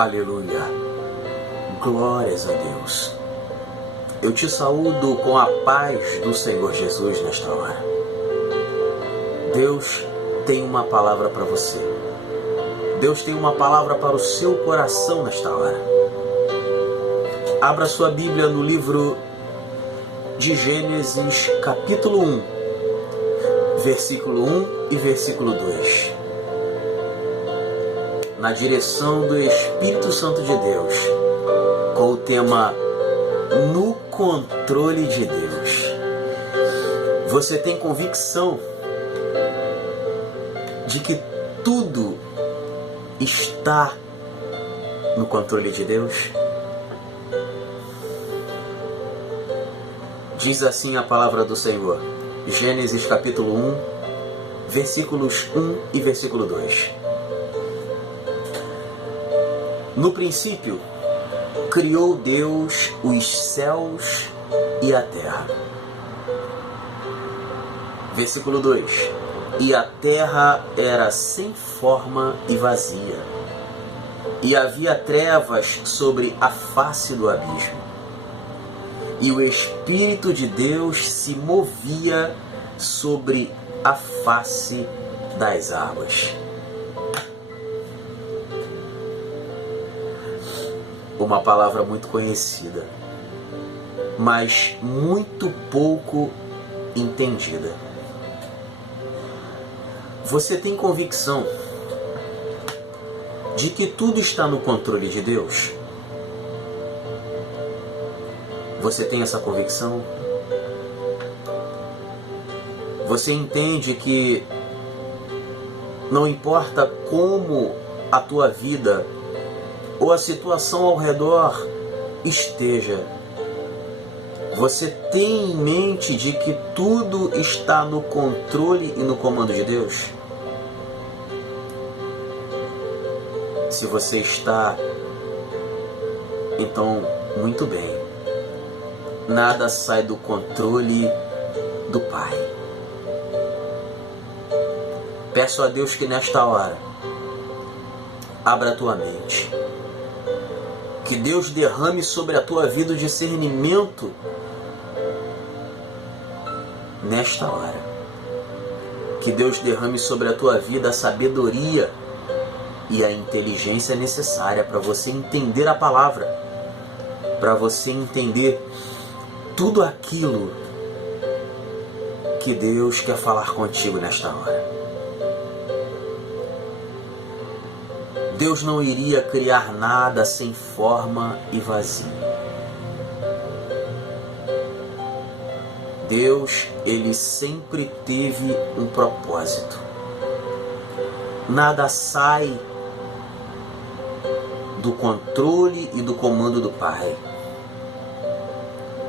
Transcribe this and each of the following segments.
Aleluia, glórias a Deus. Eu te saúdo com a paz do Senhor Jesus nesta hora. Deus tem uma palavra para você. Deus tem uma palavra para o seu coração nesta hora. Abra sua Bíblia no livro de Gênesis, capítulo 1, versículo 1 e versículo 2. Na direção do Espírito Santo de Deus, com o tema No Controle de Deus. Você tem convicção de que tudo está no controle de Deus? Diz assim a palavra do Senhor, Gênesis capítulo 1, versículos 1 e versículo 2. No princípio, criou Deus os céus e a terra. Versículo 2. E a terra era sem forma e vazia, e havia trevas sobre a face do abismo. E o Espírito de Deus se movia sobre a face das águas. Uma palavra muito conhecida, mas muito pouco entendida. Você tem convicção de que tudo está no controle de Deus? Você tem essa convicção? Você entende que não importa como a tua vida ou a situação ao redor esteja, você tem em mente de que tudo está no controle e no comando de Deus? Se você está, então, muito bem. Nada sai do controle do Pai. Peço a Deus que nesta hora abra a tua mente. Que Deus derrame sobre a tua vida o discernimento nesta hora. Que Deus derrame sobre a tua vida a sabedoria e a inteligência necessária para você entender a palavra, para você entender tudo aquilo que Deus quer falar contigo nesta hora. Deus não iria criar nada sem forma e vazio. Deus, Ele sempre teve um propósito. Nada sai do controle e do comando do Pai.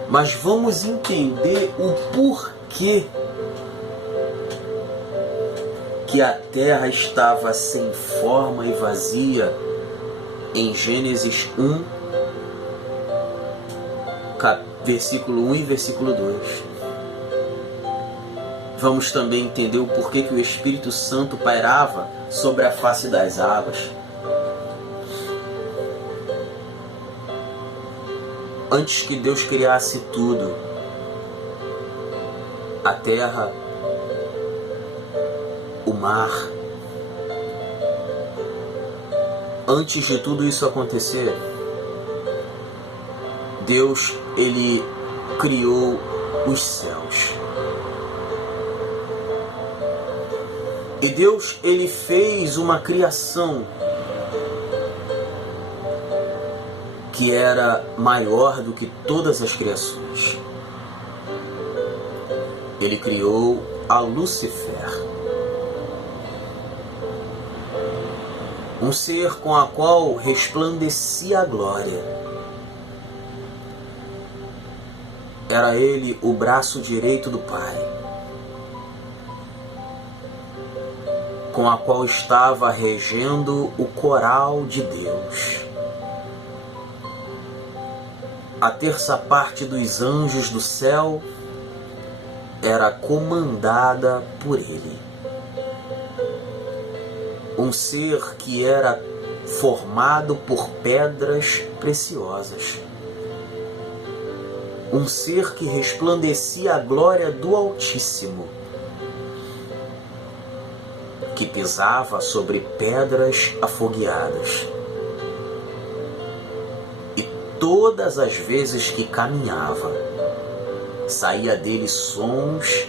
Mas vamos entender o porquê que a terra estava sem forma e vazia em Gênesis 1, versículo 1 e versículo 2. Vamos também entender o porquê que o Espírito Santo pairava sobre a face das águas. Antes que Deus criasse tudo, a terra, o mar, antes de tudo isso acontecer, Deus, Ele criou os céus. E Deus, Ele fez uma criação que era maior do que todas as criações. Ele criou a Lúcifer, um ser com a qual resplandecia a glória. Era ele o braço direito do Pai, com a qual estava regendo o coral de Deus. A terça parte dos anjos do céu era comandada por ele. Um ser que era formado por pedras preciosas. Um ser que resplandecia a glória do Altíssimo, que pisava sobre pedras afogueadas. E todas as vezes que caminhava, saía dele sons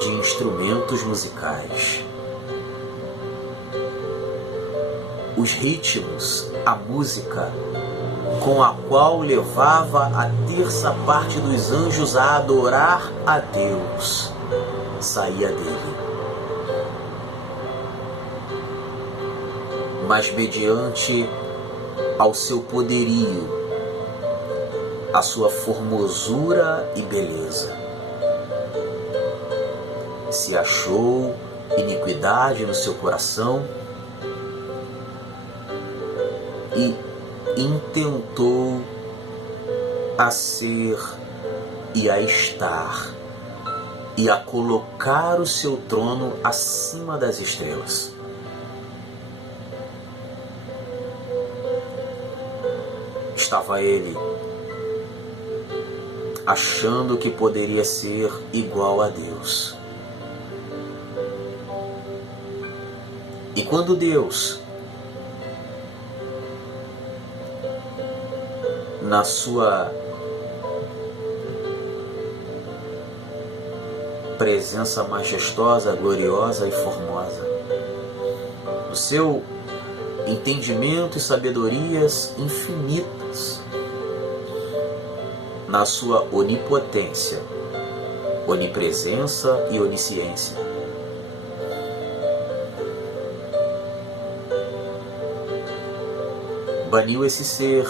de instrumentos musicais. Os ritmos, a música, com a qual levava a terça parte dos anjos a adorar a Deus, saía dele. Mas mediante ao seu poderio, a sua formosura e beleza, se achou iniquidade no seu coração e intentou a ser e a estar e a colocar o seu trono acima das estrelas. Estava ele achando que poderia ser igual a Deus. E quando Deus, na sua presença majestosa, gloriosa e formosa, no seu entendimento e sabedorias infinitas, na sua onipotência, onipresença e onisciência, baniu esse ser,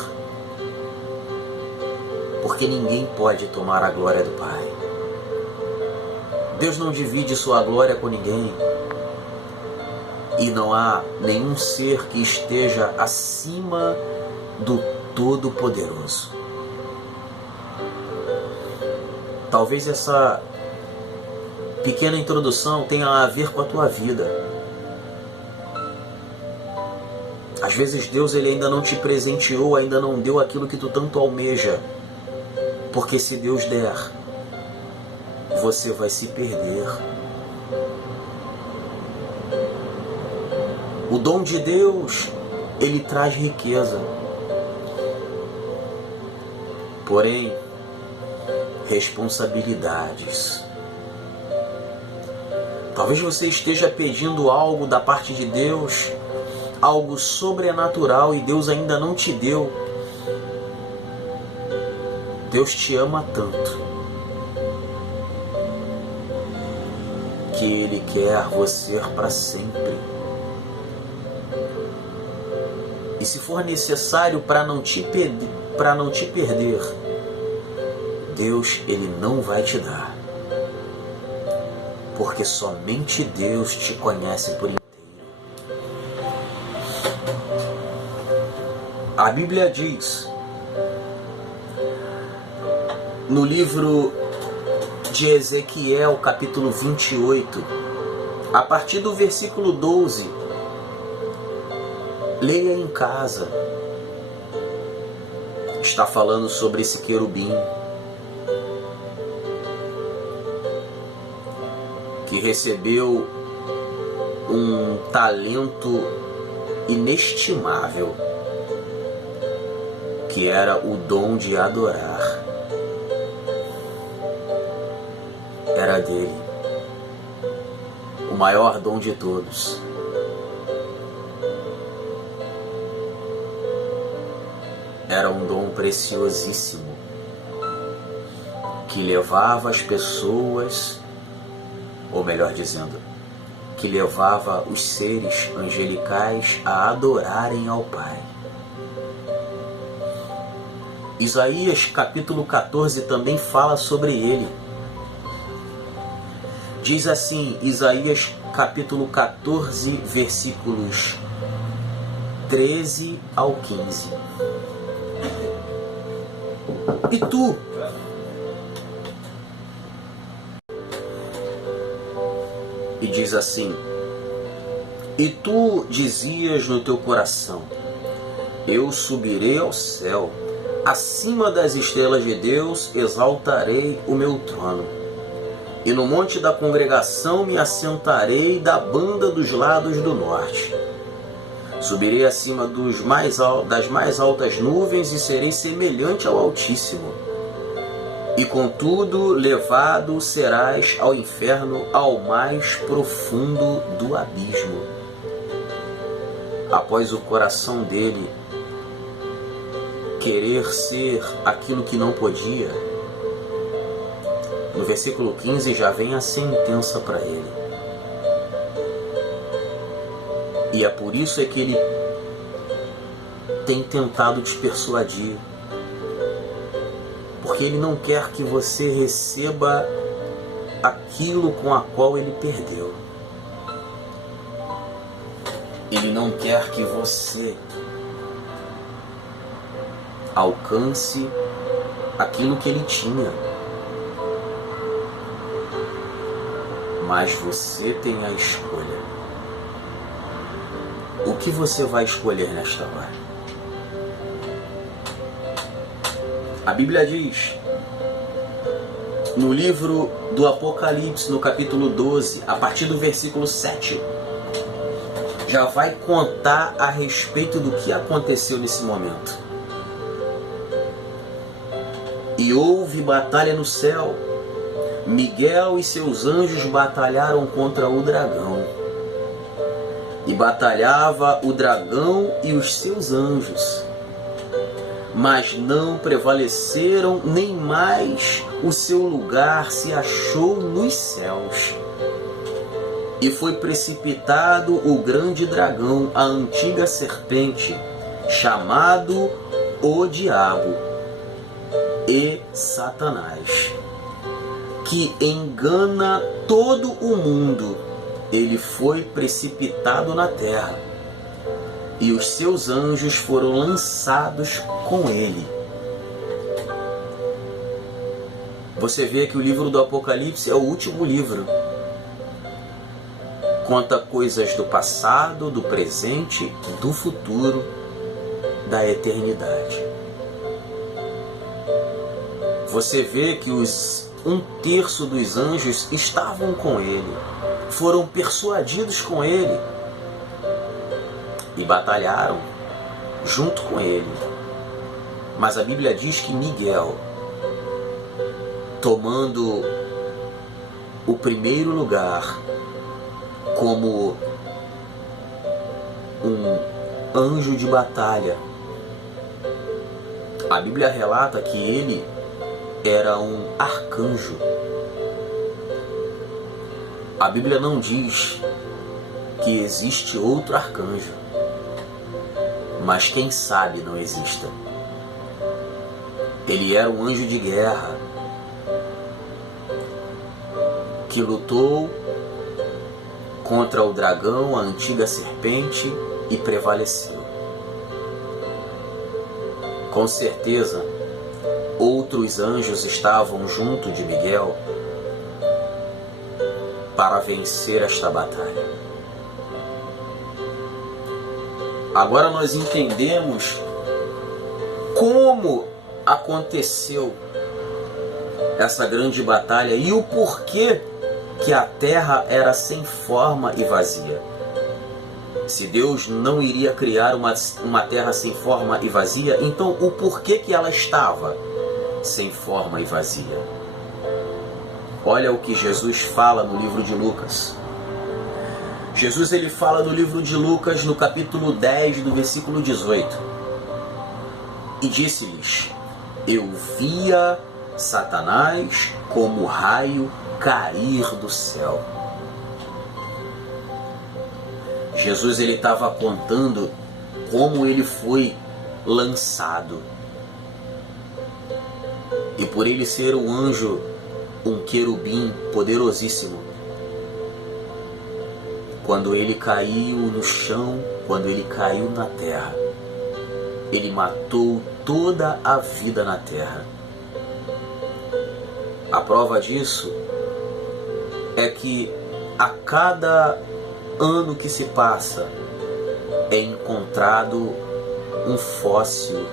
porque ninguém pode tomar a glória do Pai. Deus não divide sua glória com ninguém, e não há nenhum ser que esteja acima do Todo-Poderoso. Talvez essa pequena introdução tenha a ver com a tua vida. Às vezes Deus ele ainda não te presenteou, ainda não deu aquilo que tu tanto almeja. Porque se Deus der, você vai se perder. O dom de Deus, ele traz riqueza. Porém, responsabilidades. Talvez você esteja pedindo algo da parte de Deus, algo sobrenatural, e Deus ainda não te deu. Deus te ama tanto que Ele quer você para sempre. E se for necessário para não te perder, Deus ele não vai te dar. Porque somente Deus te conhece por inteiro. A Bíblia diz, no livro de Ezequiel, capítulo 28, a partir do versículo 12, leia em casa, está falando sobre esse querubim que recebeu um talento inestimável, que era o dom de adorar. Era dele, o maior dom de todos. Era um dom preciosíssimo, que levava as pessoas, ou melhor dizendo, que levava os seres angelicais a adorarem ao Pai. Isaías capítulo 14 também fala sobre ele. Diz assim, Isaías capítulo 14, versículos 13 ao 15. E tu, e diz assim, e tu dizias no teu coração, Eu subirei ao céu, acima das estrelas de Deus exaltarei o meu trono. E no monte da congregação me assentarei da banda dos lados do norte. Subirei acima das mais altas nuvens e serei semelhante ao Altíssimo. E contudo levado serás ao inferno, ao mais profundo do abismo. Após o coração dele querer ser aquilo que não podia, no versículo 15 já vem a sentença para ele. E é por isso que ele tem tentado te persuadir. Porque ele não quer que você receba aquilo com a qual ele perdeu. Ele não quer que você alcance aquilo que ele tinha. Mas você tem a escolha. O que você vai escolher nesta hora? A Bíblia diz, no livro do Apocalipse, no capítulo 12, a partir do versículo 7, já vai contar a respeito do que aconteceu nesse momento. E houve batalha no céu. Miguel e seus anjos batalharam contra o dragão. E batalhava o dragão e os seus anjos. Mas não prevaleceram, nem mais o seu lugar se achou nos céus. E foi precipitado o grande dragão, a antiga serpente, chamado o Diabo e Satanás, que engana todo o mundo. Ele foi precipitado na terra, e os seus anjos foram lançados com ele. Você vê que o livro do Apocalipse é o último livro. Conta coisas do passado, do presente, do futuro, da eternidade. Você vê que um terço dos anjos estavam com ele, foram persuadidos com ele e batalharam junto com ele. Mas a Bíblia diz que Miguel, tomando o primeiro lugar como um anjo de batalha, a Bíblia relata que ele era um arcanjo. A Bíblia não diz que existe outro arcanjo, mas quem sabe não exista. Ele era um anjo de guerra que lutou contra o dragão, a antiga serpente, e prevaleceu. Com certeza, outros anjos estavam junto de Miguel para vencer esta batalha. Agora nós entendemos como aconteceu essa grande batalha e o porquê que a terra era sem forma e vazia. Se Deus não iria criar uma terra sem forma e vazia, então o porquê que ela estava sem forma e vazia? Olha o que Jesus fala no livro de Lucas. Jesus ele fala no livro de Lucas, no capítulo 10, do versículo 18. E disse-lhes: eu via Satanás como raio cair do céu. Jesus ele estava contando como ele foi lançado. E por ele ser um anjo, um querubim poderosíssimo, quando ele caiu no chão, quando ele caiu na terra, ele matou toda a vida na terra. A prova disso é que a cada ano que se passa é encontrado um fóssil.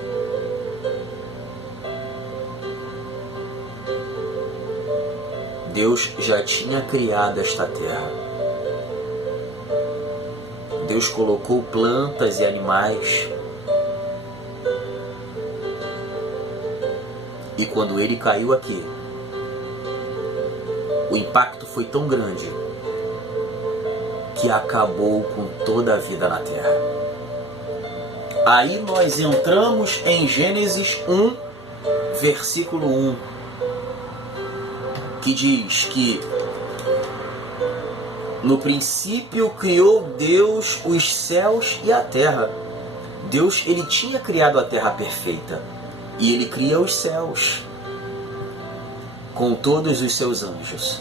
Deus já tinha criado esta terra. Deus colocou plantas e animais. E quando ele caiu aqui, o impacto foi tão grande que acabou com toda a vida na terra. Aí nós entramos em Gênesis 1, versículo 1, que diz que no princípio criou Deus os céus e a terra. Deus, ele tinha criado a terra perfeita e ele cria os céus com todos os seus anjos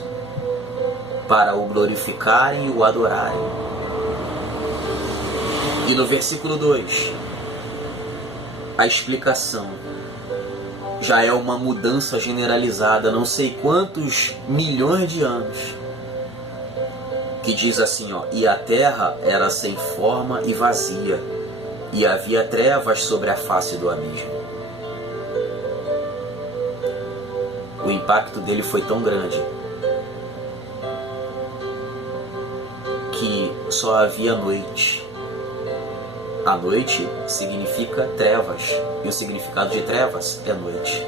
para o glorificarem e o adorarem. E no versículo 2, a explicação já é uma mudança generalizada, não sei quantos milhões de anos, que diz assim, ó: e a terra era sem forma e vazia, e havia trevas sobre a face do abismo. O impacto dele foi tão grande que só havia noite. A noite significa trevas, e o significado de trevas é noite.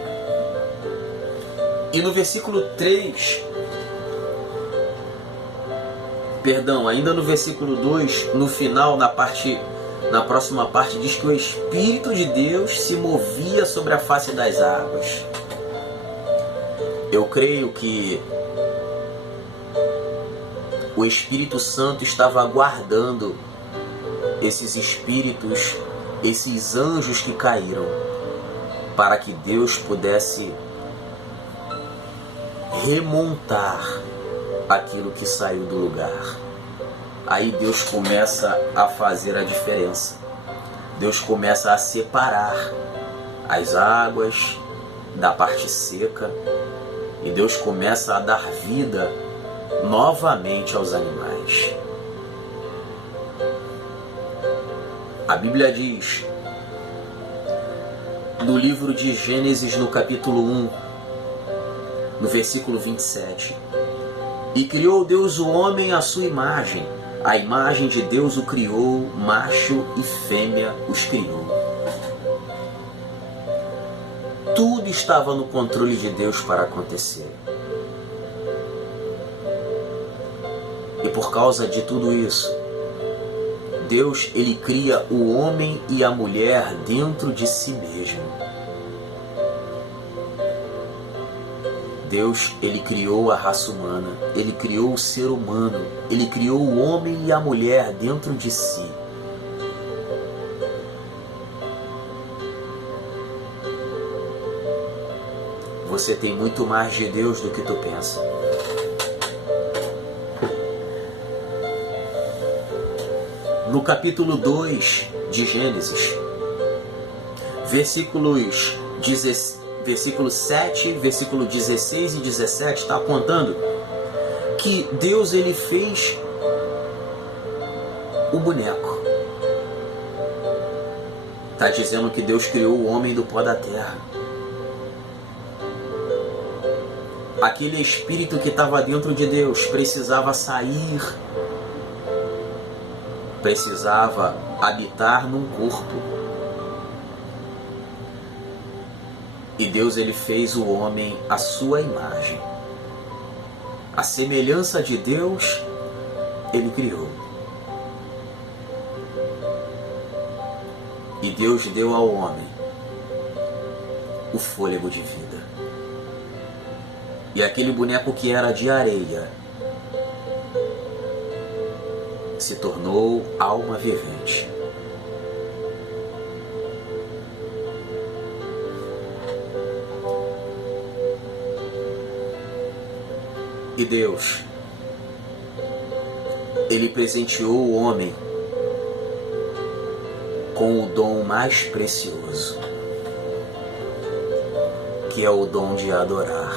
E no versículo 3, ainda no versículo 2, no final, na próxima parte, diz que o Espírito de Deus se movia sobre a face das águas. Eu creio que o Espírito Santo estava aguardando esses espíritos, esses anjos que caíram, para que Deus pudesse remontar aquilo que saiu do lugar. Aí Deus começa a fazer a diferença. Deus começa a separar as águas da parte seca, e Deus começa a dar vida novamente aos animais. A Bíblia diz, no livro de Gênesis, no capítulo 1, no versículo 27, e criou Deus o homem à sua imagem, a imagem de Deus o criou, macho e fêmea os criou. Tudo estava no controle de Deus para acontecer. E por causa de tudo isso, Deus, ele cria o homem e a mulher dentro de si mesmo. Deus, ele criou a raça humana, ele criou o ser humano, ele criou o homem e a mulher dentro de si. Você tem muito mais de Deus do que tu pensa. No capítulo 2 de Gênesis, versículo 7, versículo 16 e 17, está apontando que Deus, ele fez o boneco. Está dizendo que Deus criou o homem do pó da terra. Aquele espírito que estava dentro de Deus precisava sair, precisava habitar num corpo. E Deus, ele fez o homem à sua imagem. A semelhança de Deus, ele criou. E Deus deu ao homem o fôlego de vida. E aquele boneco que era de areia se tornou alma vivente. E Deus, ele presenteou o homem com o dom mais precioso, que é o dom de adorar.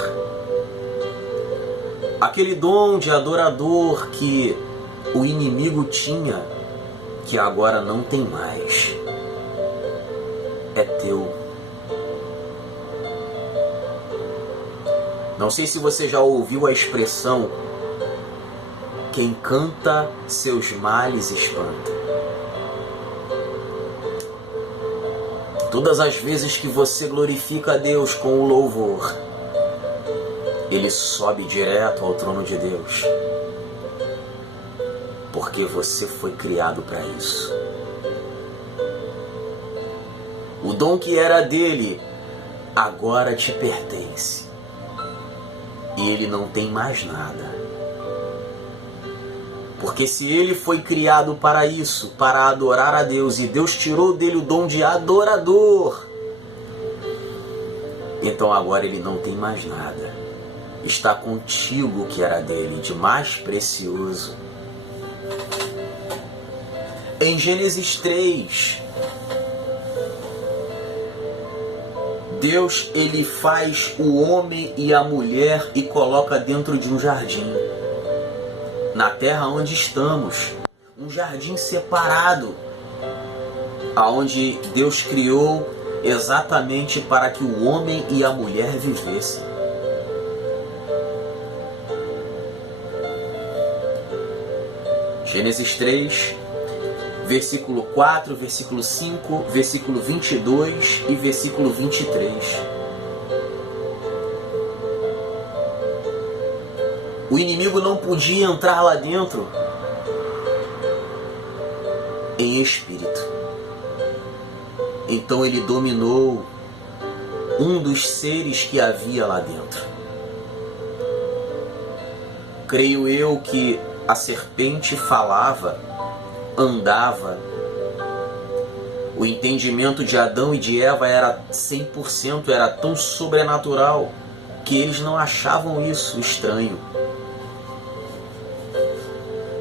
Aquele dom de adorador que o inimigo tinha, que agora não tem mais. é teu. Não sei se você já ouviu a expressão: quem canta seus males espanta. Todas as vezes que você glorifica a Deus com o louvor, ele sobe direto ao trono de Deus. Porque você foi criado para isso. O dom que era dele, agora te pertence. E ele não tem mais nada. Porque se ele foi criado para isso, para adorar a Deus, e Deus tirou dele o dom de adorador, então agora ele não tem mais nada. Está contigo o que era dele, de mais precioso. Em Gênesis 3, Deus ele faz o homem e a mulher e coloca dentro de um jardim. Na terra onde estamos, um jardim separado, aonde Deus criou exatamente para que o homem e a mulher vivessem. Gênesis 3, versículo 4, versículo 5, versículo 22 e versículo 23. O inimigo não podia entrar lá dentro em espírito. Então ele dominou um dos seres que havia lá dentro. Creio eu que a serpente falava, andava. O entendimento de Adão e de Eva era 100%, era tão sobrenatural que eles não achavam isso estranho.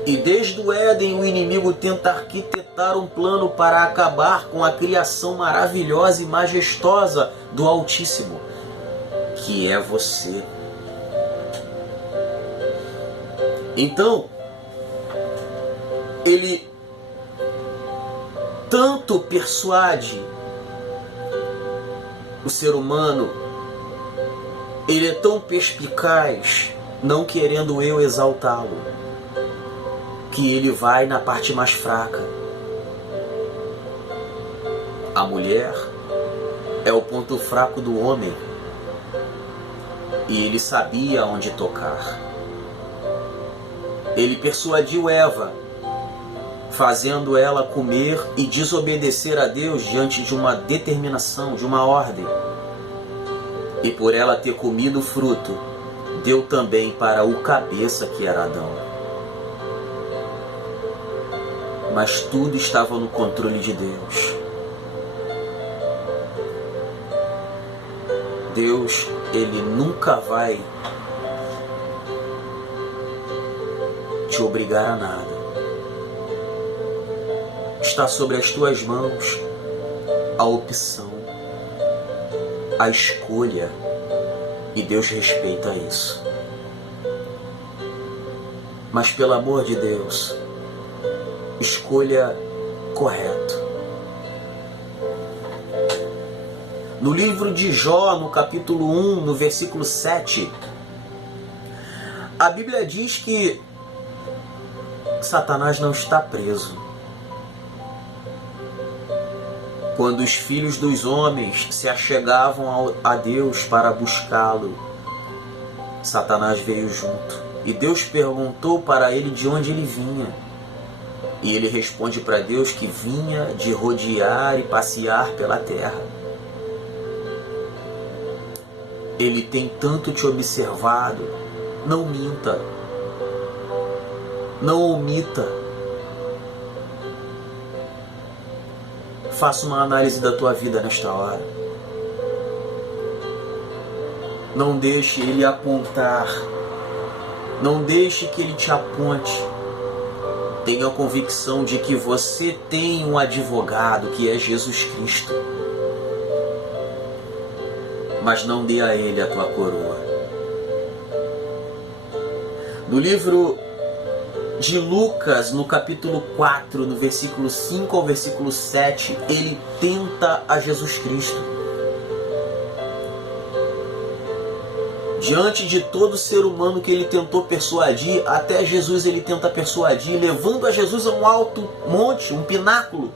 E desde o Éden o inimigo tenta arquitetar um plano para acabar com a criação maravilhosa e majestosa do Altíssimo, que é você. Então, ele tanto persuade o ser humano, ele é tão perspicaz, não querendo eu exaltá-lo, que ele vai na parte mais fraca. A mulher é o ponto fraco do homem, e ele sabia onde tocar. Ele persuadiu Eva, fazendo ela comer e desobedecer a Deus diante de uma determinação, de uma ordem. E por ela ter comido o fruto, deu também para o cabeça que era Adão. Mas tudo estava no controle de Deus. Deus, ele nunca vai te obrigar a nada. Está sobre as tuas mãos a opção, a escolha, e Deus respeita isso. Mas pelo amor de Deus, escolha correto. No livro de Jó, no capítulo 1, no versículo 7, a Bíblia diz que Satanás não está preso. Quando os filhos dos homens se achegavam a Deus para buscá-lo, Satanás veio junto. E Deus perguntou para ele de onde ele vinha. E ele responde para Deus que vinha de rodear e passear pela terra. Ele tem tanto te observado. Não minta. Não omita. Faça uma análise da tua vida nesta hora. Não deixe ele apontar. Não deixe que ele te aponte. Tenha a convicção de que você tem um advogado, que é Jesus Cristo. Mas não dê a ele a tua coroa. No livro de Lucas, no capítulo 4, no versículo 5 ao versículo 7, ele tenta a Jesus Cristo. Diante de todo ser humano que ele tentou persuadir, até Jesus ele tenta persuadir, levando a Jesus a um alto monte, um pináculo,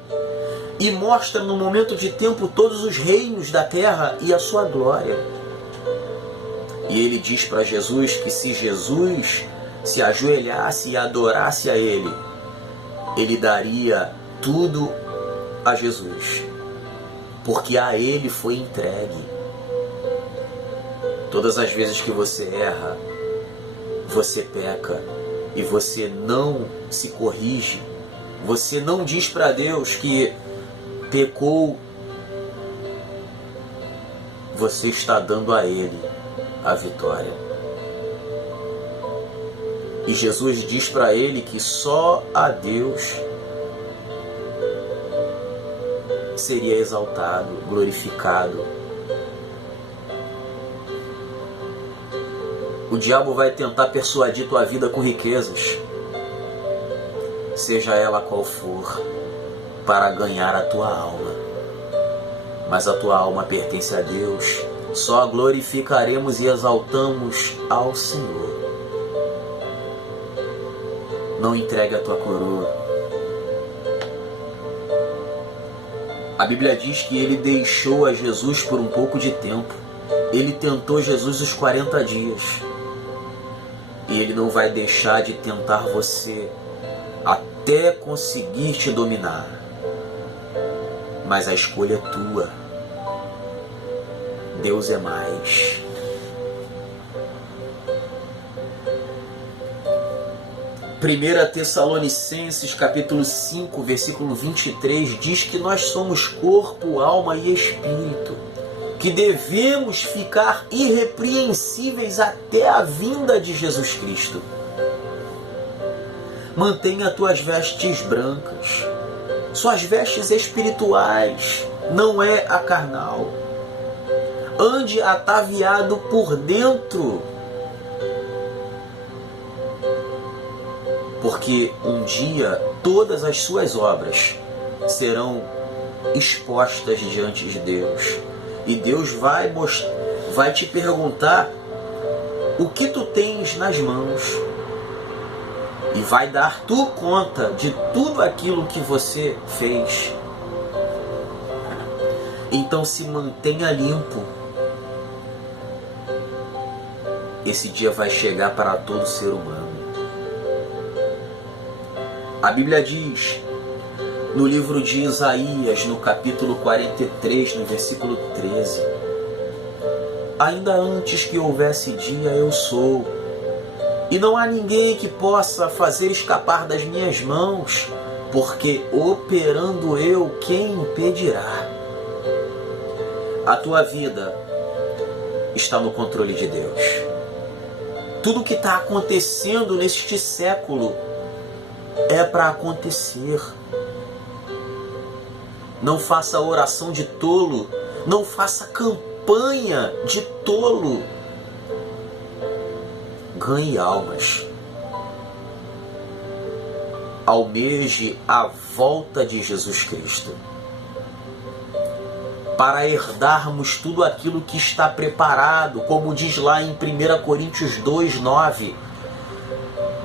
e mostra no momento de tempo todos os reinos da terra e a sua glória. E ele diz para Jesus que se Jesus se ajoelhasse e adorasse a ele, ele daria tudo a Jesus, porque a ele foi entregue. Todas as vezes que você erra, você peca e você não se corrige, você não diz para Deus que pecou, você está dando a ele a vitória. E Jesus diz para ele que só a Deus seria exaltado, glorificado. O diabo vai tentar persuadir tua vida com riquezas, seja ela qual for, para ganhar a tua alma. Mas a tua alma pertence a Deus. Só glorificaremos e exaltamos ao Senhor. Não entregue a tua coroa. A Bíblia diz que ele deixou a Jesus por um pouco de tempo. Ele tentou Jesus os 40 dias. E ele não vai deixar de tentar você até conseguir te dominar. Mas a escolha é tua. Deus é mais. Primeira Tessalonicenses, capítulo 5, versículo 23, diz que nós somos corpo, alma e espírito, que devemos ficar irrepreensíveis até a vinda de Jesus Cristo. Mantenha tuas vestes brancas, suas vestes espirituais, não é a carnal. Ande ataviado por dentro, porque um dia todas as suas obras serão expostas diante de Deus. E Deus vai te perguntar o que tu tens nas mãos. E vai dar tu conta de tudo aquilo que você fez. Então se mantenha limpo. Esse dia vai chegar para todo ser humano. A Bíblia diz, no livro de Isaías, no capítulo 43, no versículo 13, ainda antes que houvesse dia, eu sou, e não há ninguém que possa fazer escapar das minhas mãos, porque operando eu, quem impedirá? A tua vida está no controle de Deus. Tudo o que está acontecendo neste século é para acontecer. Não faça oração de tolo, não faça campanha de tolo. Ganhe almas. Almeje a volta de Jesus Cristo, para herdarmos tudo aquilo que está preparado, como diz lá em 1 Coríntios 2:9.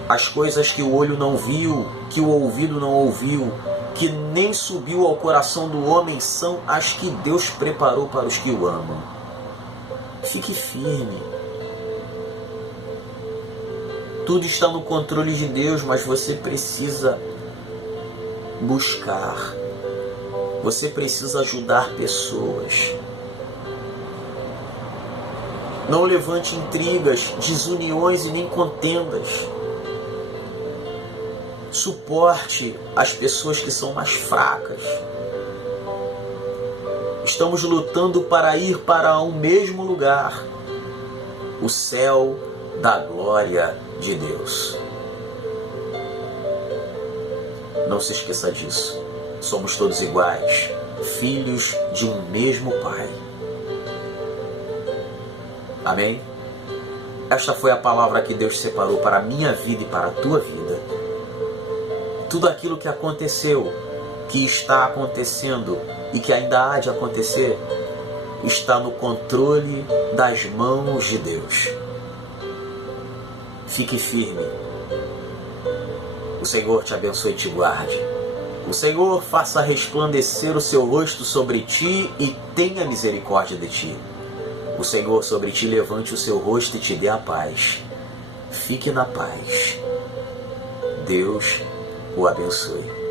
As coisas que o olho não viu, que o ouvido não ouviu, que nem subiu ao coração do homem, são as que Deus preparou para os que o amam. Fique firme. Tudo está no controle de Deus, mas você precisa buscar. Você precisa ajudar pessoas. Não levante intrigas, desuniões e nem contendas. Suporte as pessoas que são mais fracas. Estamos lutando para ir para um mesmo lugar, o céu da glória de Deus. Não se esqueça disso. Somos todos iguais, filhos de um mesmo Pai. Amém? Esta foi a palavra que Deus separou para a minha vida e para a tua vida. Tudo aquilo que aconteceu, que está acontecendo e que ainda há de acontecer, está no controle das mãos de Deus. Fique firme. O Senhor te abençoe e te guarde. O Senhor faça resplandecer o seu rosto sobre ti e tenha misericórdia de ti. O Senhor sobre ti levante o seu rosto e te dê a paz. Fique na paz. Deus o abençoe.